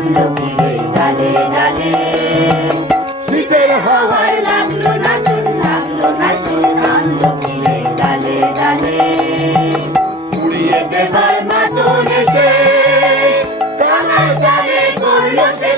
নামলো ফিরে ডালে ডালে শীতের হাওয়ার লাগল নাচুন লাগল নাচুন নামলো ফিরে ডালে ডালে উড়িয়ে দেবার মাতন এসে কানা জানে করল শেষে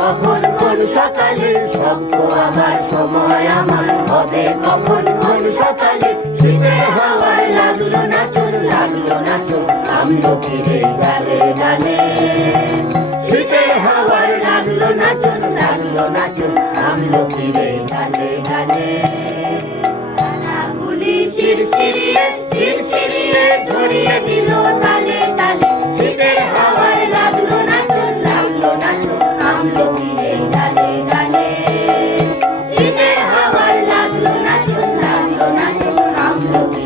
কখন কোন সকালে? সভ্য আবার সময় আমার হবে কখন কোন সকালে? শীতের হাওয়ার লাগল নাচন লাগল নাচন আমলো ফিরে ডালে ডালে। শীতের হাওয়ার লাগল নাচন লাগল নাচন আমলো ফিরে ডালে। গুলি শিরশিরিয়ে away.